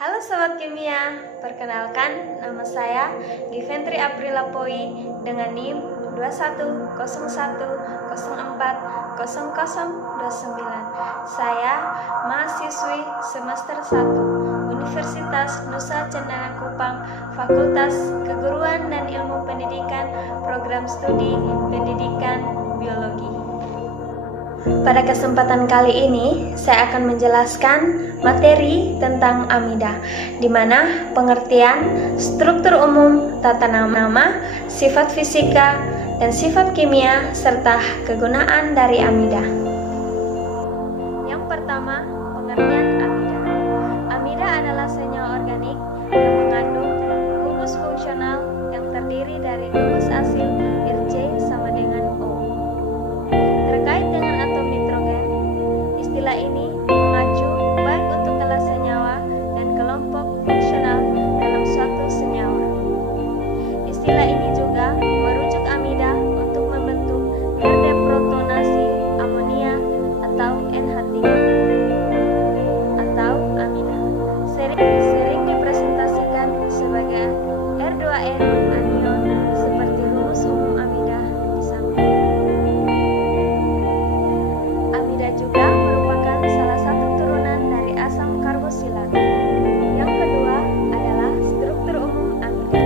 Halo Sobat Kimia, perkenalkan nama saya Giventri Aprila Poi dengan NIM 2101040029. Saya mahasiswi semester 1 Universitas Nusa Cendana Kupang, Fakultas Keguruan dan Ilmu Pendidikan, Program Studi Pendidikan Biologi. Pada kesempatan kali ini, saya akan menjelaskan materi tentang amida, di mana pengertian, struktur umum, tata nama, sifat fisika, dan sifat kimia, serta kegunaan dari amida. Yang pertama, pengertian amida. Amida adalah senyawa organik yang mengandung gugus fungsional yang terdiri dari gugus asil RC sama dengan O. Terkait dengan atom nitrogen, istilah ini mengacu baik untuk kelas senyawa dan kelompok fungsional dalam suatu senyawa. Istilah ini juga merujuk amida untuk membentuk berdeprotonasi amonia atau NH3 atau amida. Sering dipresentasikan sebagai R2N anion seperti rumus umum amida di samping. Amida juga merupakan salah satu turunan dari asam karbosilat. Yang kedua adalah struktur umum amida.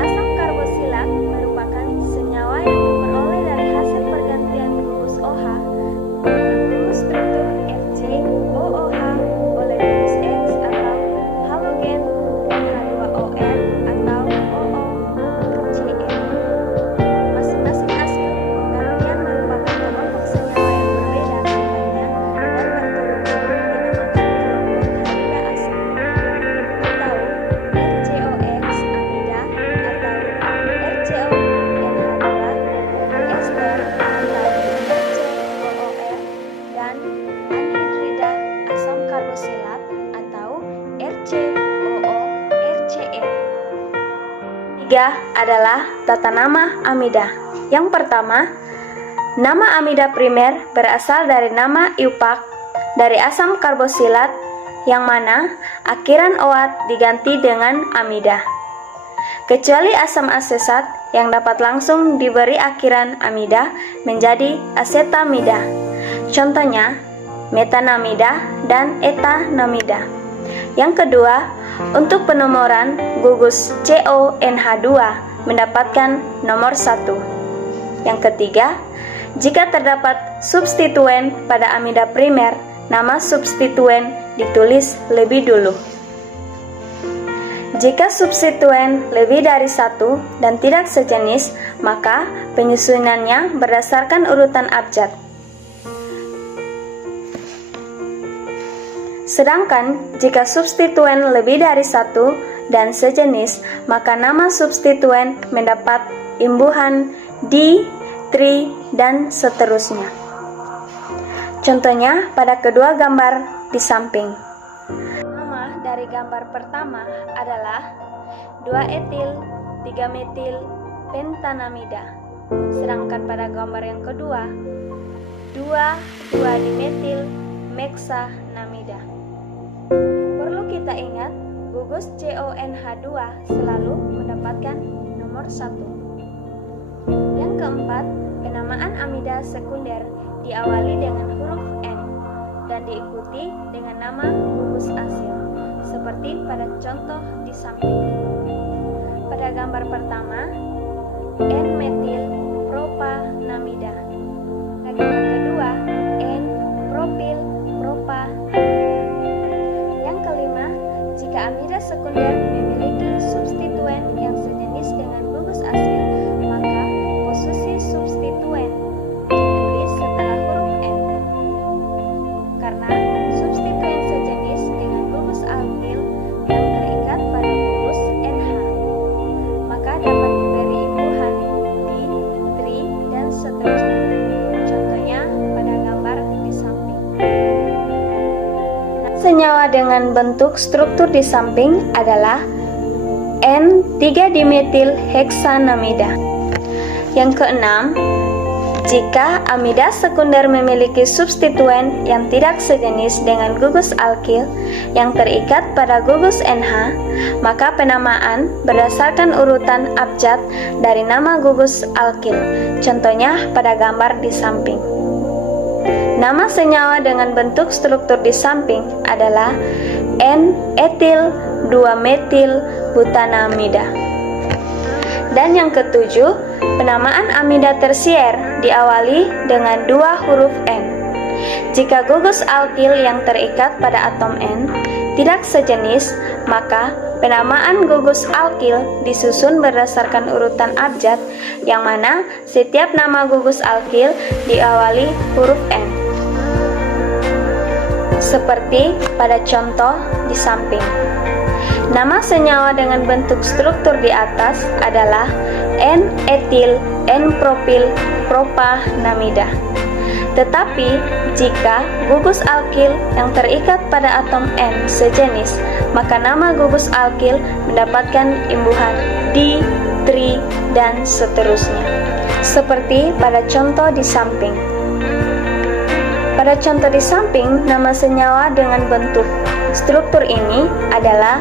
Asam karbosilat merupakan senyawa yang diperoleh dari hasil pergantian gugus OH dengan gugus struktur FCOOH oleh gugus X atau halogen H2OR atau OOCN. Masing-masing hasil penggantian merupakan kelompok senyawa yang berbeda sifatnya dan berturut-turut dinamakan kelompok amida asam atau RCOX amida atau RCONH2, ester atau RCOOR, dan anhidrida asam karbosilat atau RCOORCl. Tiga adalah tata nama amida. Yang pertama, nama amida primer berasal dari nama iupak dari asam karbosilat yang mana akhiran OAT diganti dengan amida. Kecuali asam asesat yang dapat langsung diberi akhiran amida menjadi asetamida. Contohnya metanamida dan etanamida. Yang kedua, untuk penomoran gugus CONH2 mendapatkan nomor 1. Yang ketiga, jika terdapat substituen pada amida primer, nama substituen ditulis lebih dulu. Jika substituen lebih dari 1 dan tidak sejenis, maka penyusunannya berdasarkan urutan abjad. Sedangkan jika substituen lebih dari 1 dan sejenis, maka nama substituen mendapat imbuhan di, tri, dan seterusnya. Contohnya pada kedua gambar di samping. Nama dari gambar pertama adalah 2-etil 3-metil pentanamida. Sedangkan pada gambar yang kedua 2,2-dimetil meksanamida. Perlu kita ingat, gugus CONH2 selalu mendapatkan nomor 1. Yang keempat, penamaan amida sekunder diawali dengan huruf N dan diikuti dengan nama gugus asil, seperti pada contoh di samping. Pada gambar pertama, N-metil propanamida. Pada gambar kedua, N-propil propanamida. Yang kelima, jika amida sekunder memiliki substituen yang sejenis dengan gugus asil, maka posisi substituen ditulis setelah huruf N. Karena substituen sejenis dengan gugus alkil yang terikat pada gugus NH, maka dapat diberi imbuhan di, tri, dan seterusnya. Contohnya pada gambar di samping. Senyawa dengan bentuk struktur di samping adalah N3-dimetil heksanamida. Yang keenam, Jika amida sekunder memiliki substituen yang tidak sejenis dengan gugus alkil yang terikat pada gugus NH, maka penamaan berdasarkan urutan abjad dari nama gugus alkil. Contohnya pada gambar di samping. Nama senyawa dengan bentuk struktur di samping adalah N-etil 2-metil butanamida. Dan yang ketujuh, penamaan amida tersier diawali dengan 2 huruf N. Jika gugus alkil yang terikat pada atom N tidak sejenis, maka penamaan gugus alkil disusun berdasarkan urutan abjad, yang mana setiap nama gugus alkil diawali huruf N. Seperti pada contoh di samping. Nama senyawa dengan bentuk struktur di atas adalah N-etil N-propil propanamida. Tetapi jika gugus alkil yang terikat pada atom N sejenis, maka nama gugus alkil mendapatkan imbuhan di, tri, dan seterusnya. Seperti pada contoh di samping. Pada contoh di samping, nama senyawa dengan bentuk struktur ini adalah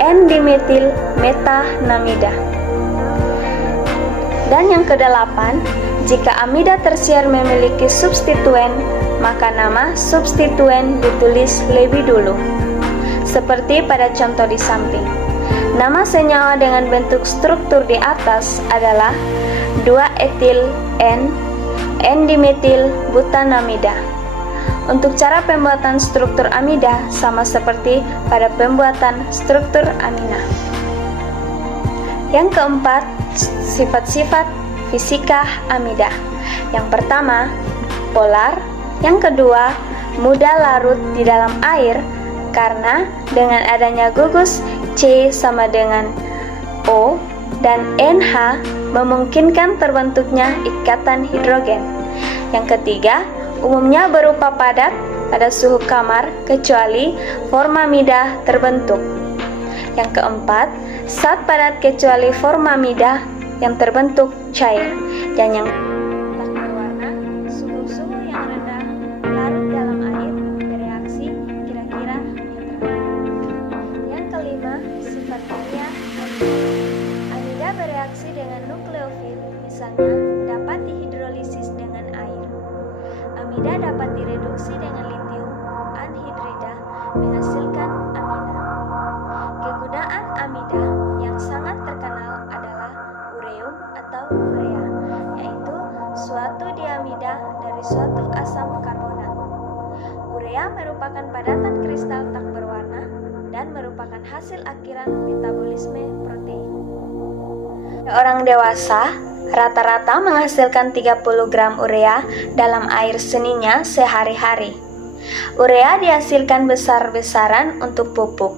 N-dimetil metanamida. Dan yang kedelapan, jika amida tersier memiliki substituen, maka nama substituen ditulis lebih dulu. Seperti pada contoh di samping. Nama senyawa dengan bentuk struktur di atas adalah 2-etil N-dimetil butanamida. Untuk cara pembuatan struktur amida sama seperti pada pembuatan struktur amina. Yang keempat, sifat-sifat fisika amida. Yang pertama, polar. Yang kedua, mudah larut di dalam air karena dengan adanya gugus C sama dengan O dan NH memungkinkan terbentuknya ikatan hidrogen. Yang ketiga, umumnya berupa padat pada suhu kamar kecuali formamida terbentuk. Yang keempat, zat padat kecuali formamida yang terbentuk cair. Dan yang tak berwarna, suhu-suhu yang rendah larut dalam air bereaksi kira-kira netral. Yang kelima, sifat kimia amida bereaksi dengan nukleofil, misalnya dapat dihidrolisis dengan air. Amida dapat direduksi dengan litium anhidrida menghasilkan amida. Kegunaan amida yang sangat terkenal adalah ureum atau urea, yaitu suatu diamida dari suatu asam karbonat. Urea merupakan padatan kristal tak berwarna dan merupakan hasil akhiran metabolisme protein. Orang dewasa rata-rata menghasilkan 30 gram urea dalam air seninya sehari-hari. Urea dihasilkan besar-besaran untuk pupuk.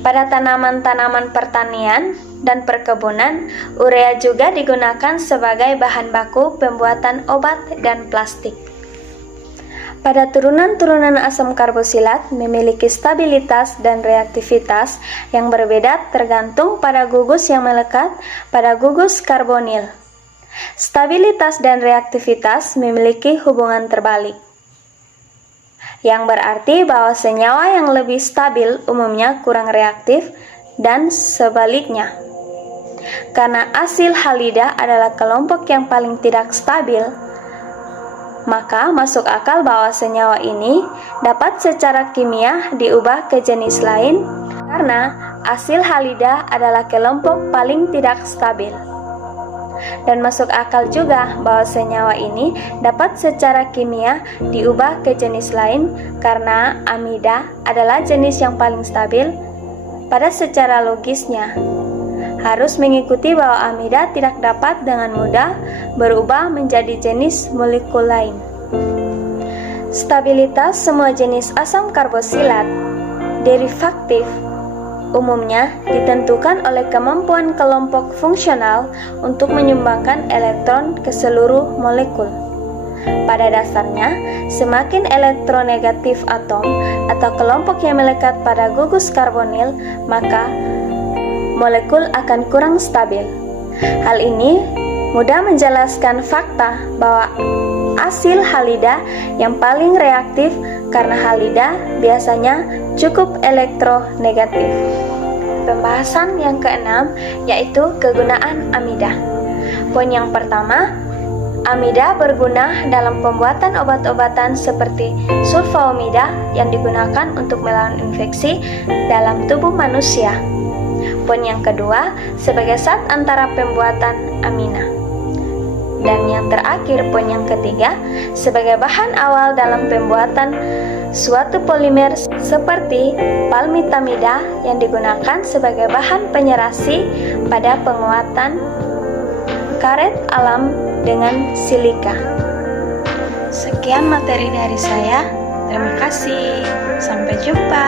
Pada tanaman-tanaman pertanian dan perkebunan, urea juga digunakan sebagai bahan baku pembuatan obat dan plastik. Pada turunan-turunan asam karbosilat memiliki stabilitas dan reaktivitas yang berbeda tergantung pada gugus yang melekat pada gugus karbonil. Stabilitas dan reaktivitas memiliki hubungan terbalik, yang berarti bahwa senyawa yang lebih stabil umumnya kurang reaktif dan sebaliknya. Karena asil halida adalah kelompok yang paling tidak stabil, maka masuk akal bahwa senyawa ini dapat secara kimia diubah ke jenis lain karena asil halida adalah kelompok paling tidak stabil. Dan masuk akal juga bahwa senyawa ini dapat secara kimia diubah ke jenis lain karena amida adalah jenis yang paling stabil. Pada secara logisnya, harus mengikuti bahwa amida tidak dapat dengan mudah berubah menjadi jenis molekul lain. Stabilitas semua jenis asam karbosilat derivatif umumnya ditentukan oleh kemampuan kelompok fungsional untuk menyumbangkan elektron ke seluruh molekul. Pada dasarnya, semakin elektronegatif atom atau kelompok yang melekat pada gugus karbonil, maka molekul akan kurang stabil. Hal ini mudah menjelaskan fakta bahwa asil halida yang paling reaktif karena halida biasanya cukup elektronegatif. Pembahasan yang keenam yaitu kegunaan amida. Poin yang pertama, amida berguna dalam pembuatan obat-obatan seperti sulfaamida yang digunakan untuk melawan infeksi dalam tubuh manusia. Poin yang kedua, sebagai zat antara pembuatan amina. Dan yang terakhir, poin yang ketiga, sebagai bahan awal dalam pembuatan suatu polimer seperti palmitamida yang digunakan sebagai bahan penyerasi pada penguatan karet alam dengan silika. Sekian materi dari saya. Terima kasih. Sampai jumpa.